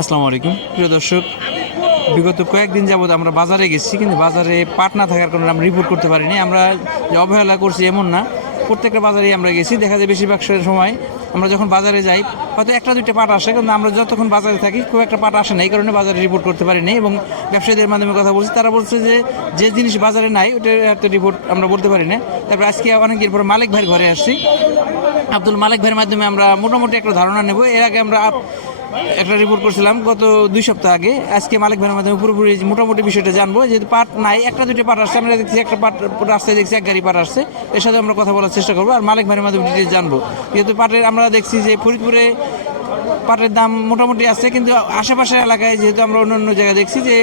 আসসালামু আলাইকুম প্রিয় দর্শক, বিগত কয়েকদিন যাবত আমরা বাজারে গেছি, কিন্তু বাজারে পাট না থাকার কারণে আমরা রিপোর্ট করতে পারিনি। আমরা যে অবহেলা করছি এমন না, প্রত্যেকটা বাজারেই আমরা গেছি। দেখা যায় বেশিরভাগ সময় আমরা যখন বাজারে যাই হয়তো একটা দুইটা পাট আসে, কিন্তু আমরা যতক্ষণ বাজারে থাকি খুব একটা পাট আসে না, এই কারণে বাজারে রিপোর্ট করতে পারিনি। এবং ব্যবসায়ীদের মাধ্যমে কথা বলছি, তারা বলছে যে যে জিনিস বাজারে নাই ওটার একটা রিপোর্ট আমরা বলতে পারি না। তারপর আজকে অনেকদিন পর মালিক ভাইয়ের ঘরে আসছি, আব্দুল মালিক ভাইয়ের মাধ্যমে আমরা মোটামুটি একটা ধারণা নেব। এর আগে আমরা একটা রিপোর্ট করছিলাম গত 2 সপ্তাহ আগে। আজকে মালিক ভাইয়ের মাধ্যমে পুরোপুরি মোটামুটি বিষয়টা জানবো। যেহেতু পাট নাই, একটা দুটো পাট আসছে, আমরা দেখছি একটা পাট রাস্তায় দেখছি এক গাড়ি পাট আসছে, এর সাথে আমরা কথা বলার চেষ্টা করবো আর মালিক ভাইয়ের মাধ্যমে ডিটেলস জানবো। যেহেতু পাটের আমরা দেখছি যে ফরিদপুরে পাটের দাম মোটামুটি আছে, কিন্তু আশেপাশের এলাকায় যেহেতু আমরা অন্য অন্য জায়গায় দেখছি যে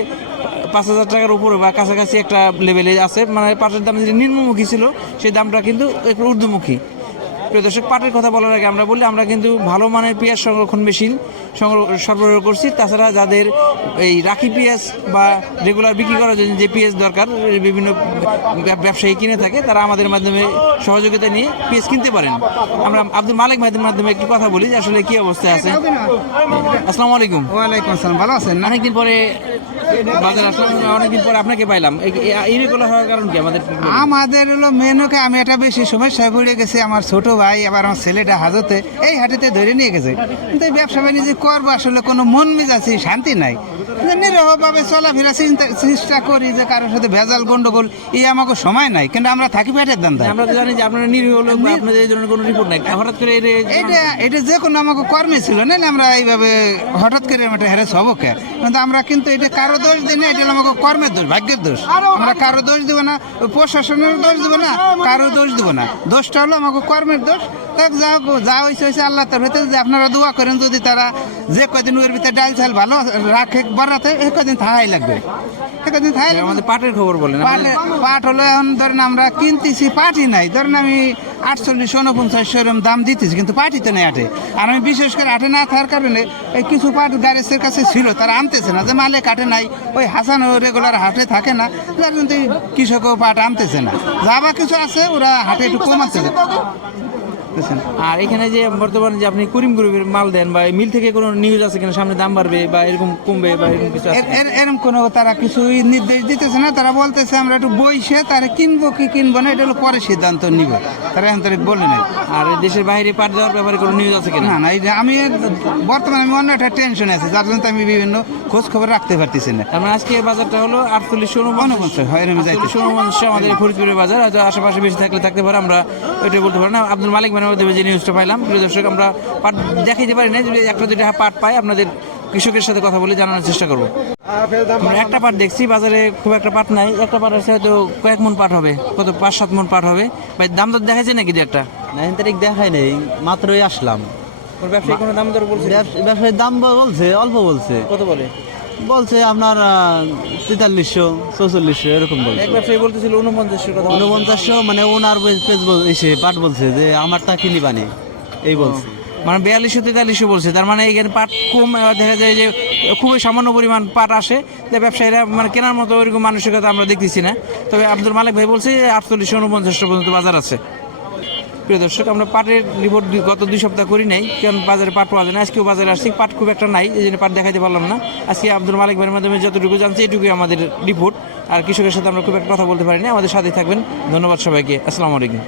5,000 টাকার উপরে বা কাছাকাছি একটা লেভেলে আছে। মানে পাটের দাম যেটা নিম্নমুখী ছিল সেই দামটা কিন্তু একটু ঊর্ধ্বমুখী। প্রিয় দর্শক, পাটের কথা বলার আগে আমরা বলি আমরা কিন্তু ভালো মানের পেঁয়াজ সংরক্ষণ মেশিন সরবরাহ করছি। তাছাড়া যাদের এই রাখি পেঁয়াজ বা রেগুলার বিক্রি করার জন্য যে পেঁয়াজ দরকার বিভিন্ন ব্যবসায়ী কিনে থাকে, তারা আমাদের মাধ্যমে সহযোগিতা নিয়ে পেঁয়াজ কিনতে পারেন। আমরা আব্দুল মালিক ভাইদের মাধ্যমে একটু কথা বলি যে আসলে কি অবস্থায় আছে। আসসালামু আলাইকুম। ওয়ালাইকুম আসসালাম। ভালো আছেন? অনেকদিন পরে বাজারে আসলাম, অনেকদিন পরে আপনাকে পাইলাম। ইরেগুলার হওয়ার কারণ কি আমাদের হলো মেনুকে আমি একটা বেশি সমস্যায় পড়ে গেছি। আমার ছোট ভাই আবার আমার ছেলেটা হাজতে এই হাটিতে ধরে নিয়ে গেছে, কিন্তু এই ব্যবসা বাণিজ্য করবো আসলে কোনো মন মেজাজি শান্তি নাই। নিরহভাবে চলাফেরা চেষ্টা করি যে কারোর সাথে ভেজাল গন্ডগোল এই আমাকে সময় নাই, কিন্তু আমরা থাকি পেটের দাম। আমরা তো জানি যে আপনারা নিরীহ লোক, আপনাদের এই ধরনের কোনো রিপোর্ট নাই। হঠাৎ করে এটা যে কোনো আমাকে কর্মে ছিল না, আমরা এইভাবে হঠাৎ করে একটা হেরে সবকে, কিন্তু আমরা কিন্তু এটা কারো দোষ দিই না, এটা আমাকে কর্মের দোষ, ভাগ্যের দোষ। আমরা কারো দোষ দিব না, প্রশাসনের দোষ দিব না, কারো দোষ দিব না। দোষটা হলো আমাকে কর্মের দোষ। যা হয়েছে হয়েছে আল্লাহ তার ভিতরে, যে আপনারা দোয়া করেন যদি তারা যে কদিন ওর ভিতরে ডাল চাল ভালো রাখে বাড়াতে, এ কদিন থাকাই লাগবে। আমাদের পাটের খবর বলেন। পাট হলো এখন ধরেন আমরা কিনতেছি, পাটই নাই। ধরেন আমি 48, 49 এরকম দাম দিতেছি, কিন্তু পাটই তো নেই হাটে। আর আমি বিশেষ করে হাটে না থাকার কারণে এই কিছু পাট গাড়ির কাছে ছিল, তারা আনতেছে না, যে মালে কাটে নাই, ওই হাসান রেগুলার হাটে থাকে না, যার জন্য কৃষকও পাট আনতেছে না। যাবা কিছু আছে ওরা হাটে একটু কমাতেছে। আর এখানে যে বর্তমানে যে আপনি করিম গ্রুপের মাল দেন বা মিল থেকে কোনো নিউজ আছে কিনা, সামনে দাম বাড়বে বা এরকম কমবে বা এরকম কিছু এরকম কোনো তারা কিছুই নির্দেশ দিতেছে না। তারা বলতেছে আমরা একটু বইসে তারা কিনবো কি কিনবো না এটা হলো পরে সিদ্ধান্ত নিবে, তারা এখন তারিখ বলে নাই। আর দেশের বাইরে পাট দেওয়ার ব্যাপারে কোনো নিউজ আছে কিনা? না, আমি বর্তমানে আমি অন্য একটা টেনশন আছে, যার জন্য আমি বিভিন্ন খোঁজ খবর রাখতে পারতেছি না। আমরা আজকে বাজারটা হলো 4849 হয়, আমাদের ফরিদপুরের বাজার। হয়তো আশেপাশে বেশি থাকতে পারে, আমরা ওইটাই বলতে পারি না। আব্দুল মালিক ভাইয়ের মাধ্যমে যে নিউজটা পাইলাম, প্রিয় দর্শক, আমরা পাট দেখাইতে পারি না, যদি একটা দুইটা পাট পাই আপনাদের কৃষকের সাথে কথা বলে জানানোর চেষ্টা করবো। আমরা একটা পাট দেখছি বাজারে, খুব একটা পাট নাই। একটা পাট আছে হয়তো কয়েক মন পাট হবে, কত 5-7 মন পাট হবে। ভাই দাম দর দেখাচ্ছে নাকি? একটা 9 তারিখ দেখাই নেই, মাত্রই আসলাম। ব্যবসায়ী কোনো দাম দর বলছে? ব্যবসায়ীর দাম বলছে, অল্প বলছে। কত বলছে আপনার 4300, 4400 এরকম বলছে। এক ব্যবসায়ী বলতেছিল 4900 কথা। 4900 মানে ওনার পেজ এসে পাট বলছে যে আমার তা কিনি বানি এই বলছে, মানে 4200-4300 বলছে। তার মানে এখানে পাট কম, দেখা যায় যে খুবই সামান্য পরিমাণ পাট আসে, যে ব্যবসায়ীরা মানে কেনার মতো ওইরকম মানসিকতা আমরা দেখতেছি না। তবে আব্দুল মালিক ভাই বলছে যে 48-49 পর্যন্ত বাজার আছে। প্রিয় দর্শক, আমরা পাটের রিপোর্ট গত 2 সপ্তাহ করি নাই, কারণ বাজারে পাট পাওয়া যায় না। আজকেও বাজারে আসছি, পাট খুব একটা নাই, এই জন্য পাট দেখাইতে পারলাম না। আজকে আব্দুল মালিক ভাইয়ের মাধ্যমে যতটুকু জানছি এটুকুই আমাদের রিপোর্ট। আর কৃষকের সাথে আমরা খুব একটা কথা বলতে পারি না। আমাদের সাথে থাকবেন। ধন্যবাদ সবাইকে। আসসালামু আলাইকুম।